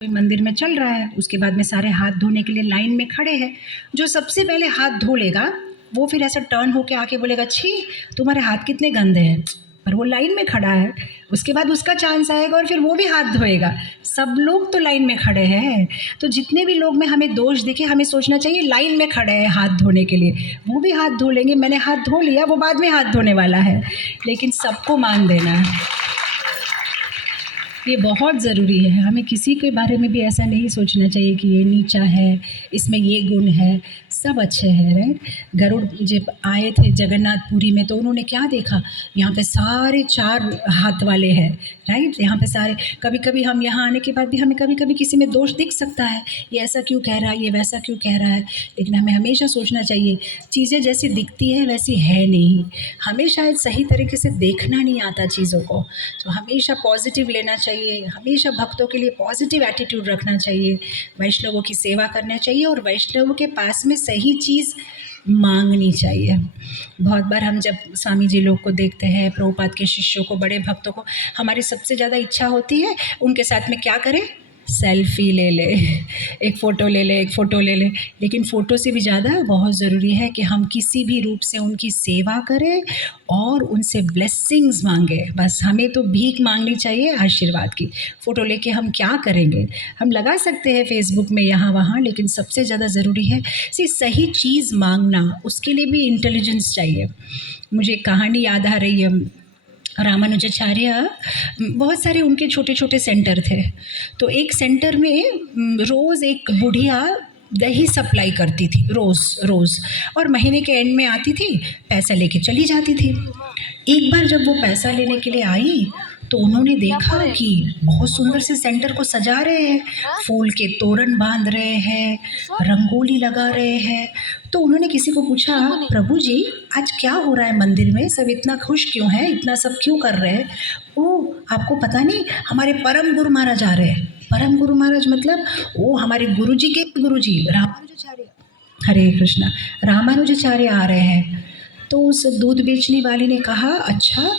कोई मंदिर में चल रहा है, उसके बाद में सारे हाथ धोने के लिए लाइन में खड़े हैं। जो सबसे पहले हाथ धो लेगा वो फिर ऐसा टर्न होके आके बोलेगा, छी तुम्हारे हाथ कितने गंदे हैं, पर वो लाइन में खड़ा है। उसके बाद उसका चांस आएगा और फिर वो भी हाथ धोएगा। सब लोग तो लाइन में खड़े हैं, तो जितने भी लोग में हमें दोष दिखे हमें सोचना चाहिए लाइन में खड़े हैं हाथ धोने के लिए, वो भी हाथ धो लेंगे। मैंने हाथ धो लिया, वो बाद में हाथ धोने वाला है, लेकिन सबको मान देना है। ये बहुत ज़रूरी है। हमें किसी के बारे में भी ऐसा नहीं सोचना चाहिए कि ये नीचा है, इसमें ये गुण है। सब अच्छे हैं, राइट। गरुड़ जब आए थे जगन्नाथपुरी में तो उन्होंने क्या देखा, यहाँ पे सारे 4 हाथ वाले हैं, राइट। यहाँ पे सारे, कभी कभी हम यहाँ आने के बाद भी हमें कभी कभी किसी में दोष दिख सकता है, ये ऐसा क्यों कह रहा है, ये वैसा क्यों कह रहा है, लेकिन हमें हमेशा सोचना चाहिए चीज़ें जैसी दिखती है वैसी है नहीं। हमें शायद सही तरीके से देखना नहीं आता चीज़ों को, तो हमेशा पॉजिटिव लेना चाहिए, हमेशा भक्तों के लिए पॉजिटिव एटीट्यूड रखना चाहिए, वैष्णवों की सेवा करना चाहिए और वैष्णवों के पास में सही चीज़ मांगनी चाहिए। बहुत बार हम जब स्वामी जी लोग को देखते हैं, प्रभुपाद के शिष्यों को, बड़े भक्तों को, हमारी सबसे ज़्यादा इच्छा होती है उनके साथ में क्या करें, सेल्फ़ी ले ले, एक फ़ोटो ले ले, एक फ़ोटो ले ले। लेकिन फ़ोटो से भी ज़्यादा बहुत ज़रूरी है कि हम किसी भी रूप से उनकी सेवा करें और उनसे ब्लेसिंग्स मांगे। बस हमें तो भीख मांगनी चाहिए आशीर्वाद की। फ़ोटो लेके हम क्या करेंगे, हम लगा सकते हैं फेसबुक में यहाँ वहाँ, लेकिन सबसे ज़्यादा ज़रूरी है सही चीज़ मांगना। उसके लिए भी इंटेलिजेंस चाहिए। मुझे एक कहानी याद आ रही है। रामानुजाचार्य, बहुत सारे उनके छोटे छोटे सेंटर थे, तो एक सेंटर में रोज़ एक बुढ़िया दही सप्लाई करती थी, रोज़ रोज़, और महीने के एंड में आती थी, पैसा लेके चली जाती थी। एक बार जब वो पैसा लेने के लिए आई तो उन्होंने देखा कि बहुत सुंदर से सेंटर को सजा रहे हैं, फूल के तोरण बांध रहे हैं, रंगोली लगा रहे हैं। तो उन्होंने किसी को पूछा, प्रभु जी आज क्या हो रहा है मंदिर में, सब इतना खुश क्यों है, इतना सब क्यों कर रहे हैं। ओह आपको पता नहीं, हमारे परम गुरु महाराज आ रहे हैं। परम गुरु महाराज मतलब वो हमारे गुरु जी के गुरु जी रामानुजाचार्य, हरे कृष्णा, रामानुजाचार्य आ रहे हैं। तो उस दूध बेचने वाली ने कहा, अच्छा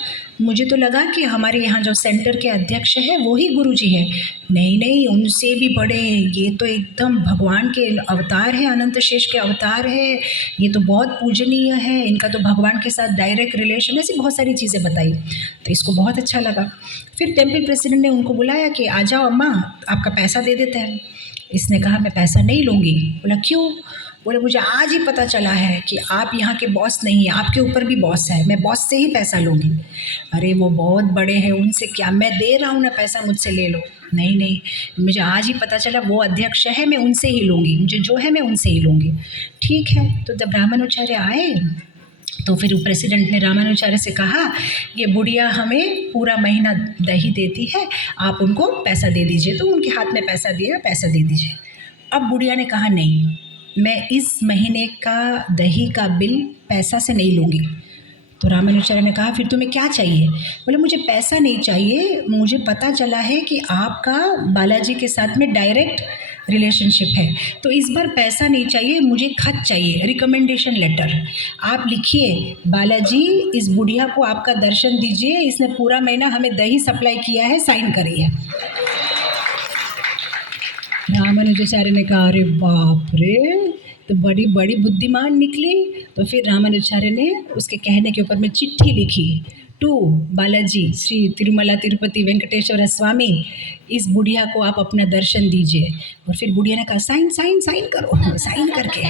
मुझे तो लगा कि हमारे यहाँ जो सेंटर के अध्यक्ष है वो ही गुरुजी है। नहीं नहीं, उनसे भी बड़े, ये तो एकदम भगवान के अवतार है, अनंत शेष के अवतार है, ये तो बहुत पूजनीय है, इनका तो भगवान के साथ डायरेक्ट रिलेशन, ऐसी बहुत सारी चीज़ें बताई। तो इसको बहुत अच्छा लगा। फिर टेम्पल प्रेसिडेंट ने उनको बुलाया कि आ जाओ अम्मा, आपका पैसा दे देते हैं। इसने कहा मैं पैसा नहीं लूँगी। बोला क्यों। बोले मुझे आज ही पता चला है कि आप यहाँ के बॉस नहीं हैं, आपके ऊपर भी बॉस है, मैं बॉस से ही पैसा लूँगी। अरे वो बहुत बड़े हैं, उनसे क्या, मैं दे रहा हूँ ना पैसा, मुझसे ले लो। नहीं नहीं, मुझे आज ही पता चला वो अध्यक्ष है, मैं उनसे ही लूँगी, मुझे जो है मैं उनसे ही लूँगी। ठीक है। तो जब रामानुजाचार्य आए तो फिर प्रेसिडेंट ने रामानुजाचार्य से कहा, ये बुढ़िया हमें पूरा महीना दही देती है, आप उनको पैसा दे दीजिए। तो उनके हाथ में पैसा दिया, पैसा दे दीजिए। अब बुढ़िया ने कहा नहीं, मैं इस महीने का दही का बिल पैसा से नहीं लूँगी। तो रामानुजाचार्य ने कहा फिर तुम्हें क्या चाहिए। बोले मुझे पैसा नहीं चाहिए, मुझे पता चला है कि आपका बालाजी के साथ में डायरेक्ट रिलेशनशिप है, तो इस बार पैसा नहीं चाहिए, मुझे खत चाहिए, रिकमेंडेशन लेटर। आप लिखिए, बालाजी इस बुढ़िया को आपका दर्शन दीजिए, इसने पूरा महीना हमें दही सप्लाई किया है, साइन करिए। रामानुजाचार्य ने कहा अरे बाप रे, तो बड़ी बड़ी बुद्धिमान निकली। तो फिर रामानुजाचार्य ने उसके कहने के ऊपर में चिट्ठी लिखी, टू बालाजी श्री तिरुमला तिरुपति वेंकटेश्वर स्वामी, इस बुढ़िया को आप अपना दर्शन दीजिए। और फिर बुढ़िया ने कहा साइन साइन साइन करो। साइन करके,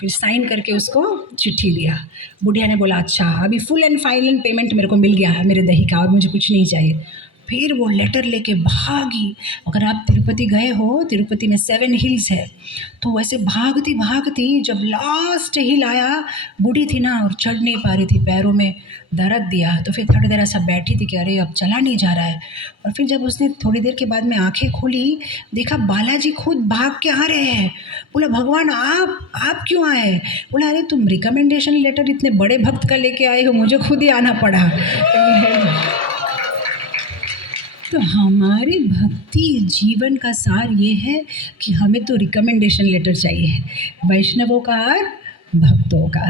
फिर साइन करके उसको चिट्ठी दिया। बुढ़िया ने बोला अच्छा अभी फुल एंड फाइनल पेमेंट मेरे को मिल गया है मेरे दही का, और मुझे कुछ नहीं चाहिए। फिर वो लेटर लेके भागी। अगर आप तिरुपति गए हो, तिरुपति में 7 हिल्स है, तो वैसे भागती भागती जब लास्ट हिल आया, बूढ़ी थी ना और चढ़ नहीं पा रही थी, पैरों में दर्द दिया, तो फिर थोड़ी देर ऐसा बैठी थी कि अरे अब चला नहीं जा रहा है। और फिर जब उसने थोड़ी देर के बाद में आंखें खोली, देखा बालाजी खुद भाग के आ रहे हैं। बोला भगवान आप क्यों आए। बोला अरे तुम रिकमेंडेशन लेटर इतने बड़े भक्त का लेके आए हो, मुझे खुद ही आना पड़ा। तो हमारे भक्ति जीवन का सार ये है कि हमें तो रिकमेंडेशन लेटर चाहिए। वैष्णवों का भक्तों का,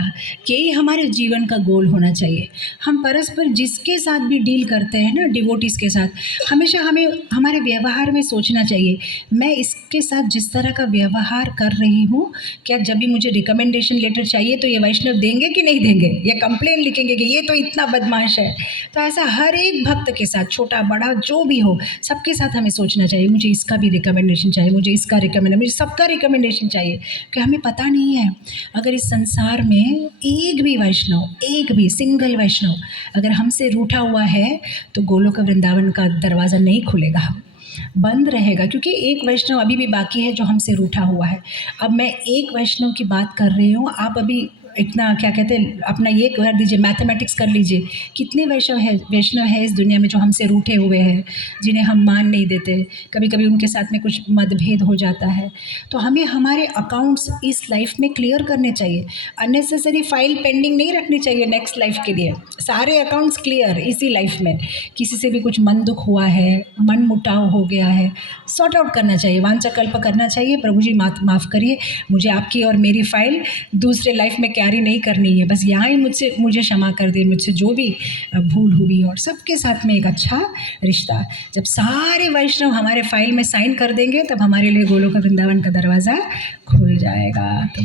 यही हमारे जीवन का गोल होना चाहिए। हम परस्पर जिसके साथ भी डील करते हैं ना, डिवोटीज़ के साथ, हमेशा हमें हमारे व्यवहार में सोचना चाहिए, मैं इसके साथ जिस तरह का व्यवहार कर रही हूँ, क्या जब भी मुझे रिकमेंडेशन लेटर चाहिए तो ये वैष्णव देंगे कि नहीं देंगे, या कंप्लेन लिखेंगे कि ये तो इतना बदमाश है। तो ऐसा हर एक भक्त के साथ, छोटा बड़ा जो भी हो, सबके साथ हमें सोचना चाहिए, मुझे इसका भी रिकमेंडेशन चाहिए, मुझे इसका रिकमेंड, मुझे सबका रिकमेंडेशन चाहिए। कि हमें पता नहीं है, अगर इस संसार में एक भी वैष्णव, एक भी सिंगल वैष्णव अगर हमसे रूठा हुआ है तो गोलोक वृंदावन का दरवाज़ा नहीं खुलेगा, बंद रहेगा, क्योंकि एक वैष्णव अभी भी बाकी है जो हमसे रूठा हुआ है। अब मैं एक वैष्णव की बात कर रही हूँ, आप अभी इतना क्या कहते हैं, अपना ये कर दीजिए, मैथमेटिक्स कर लीजिए, कितने वैष्णव है इस दुनिया में जो हमसे रूठे हुए हैं, जिन्हें हम मान नहीं देते, कभी कभी उनके साथ में कुछ मतभेद हो जाता है। तो हमें हमारे अकाउंट्स इस लाइफ में क्लियर करने चाहिए, अननेसेसरी फाइल पेंडिंग नहीं रखनी चाहिए नेक्स्ट लाइफ के लिए, सारे अकाउंट्स क्लियर इसी लाइफ में। किसी से भी कुछ मन दुख हुआ है, मन मुटाव हो गया है, सॉर्ट आउट करना चाहिए, वांछाकल्प करना चाहिए, प्रभु जी माफ़ करिए, मुझे आपकी और मेरी फाइल दूसरे लाइफ में कैरी नहीं करनी है, बस यहाँ ही मुझे क्षमा कर दे, मुझसे जो भी भूल हुई। और सबके साथ में एक अच्छा रिश्ता, जब सारे वैष्णव हमारे फाइल में साइन कर देंगे तब हमारे लिए गोलोक वृंदावन का दरवाज़ा खुल जाएगा। तो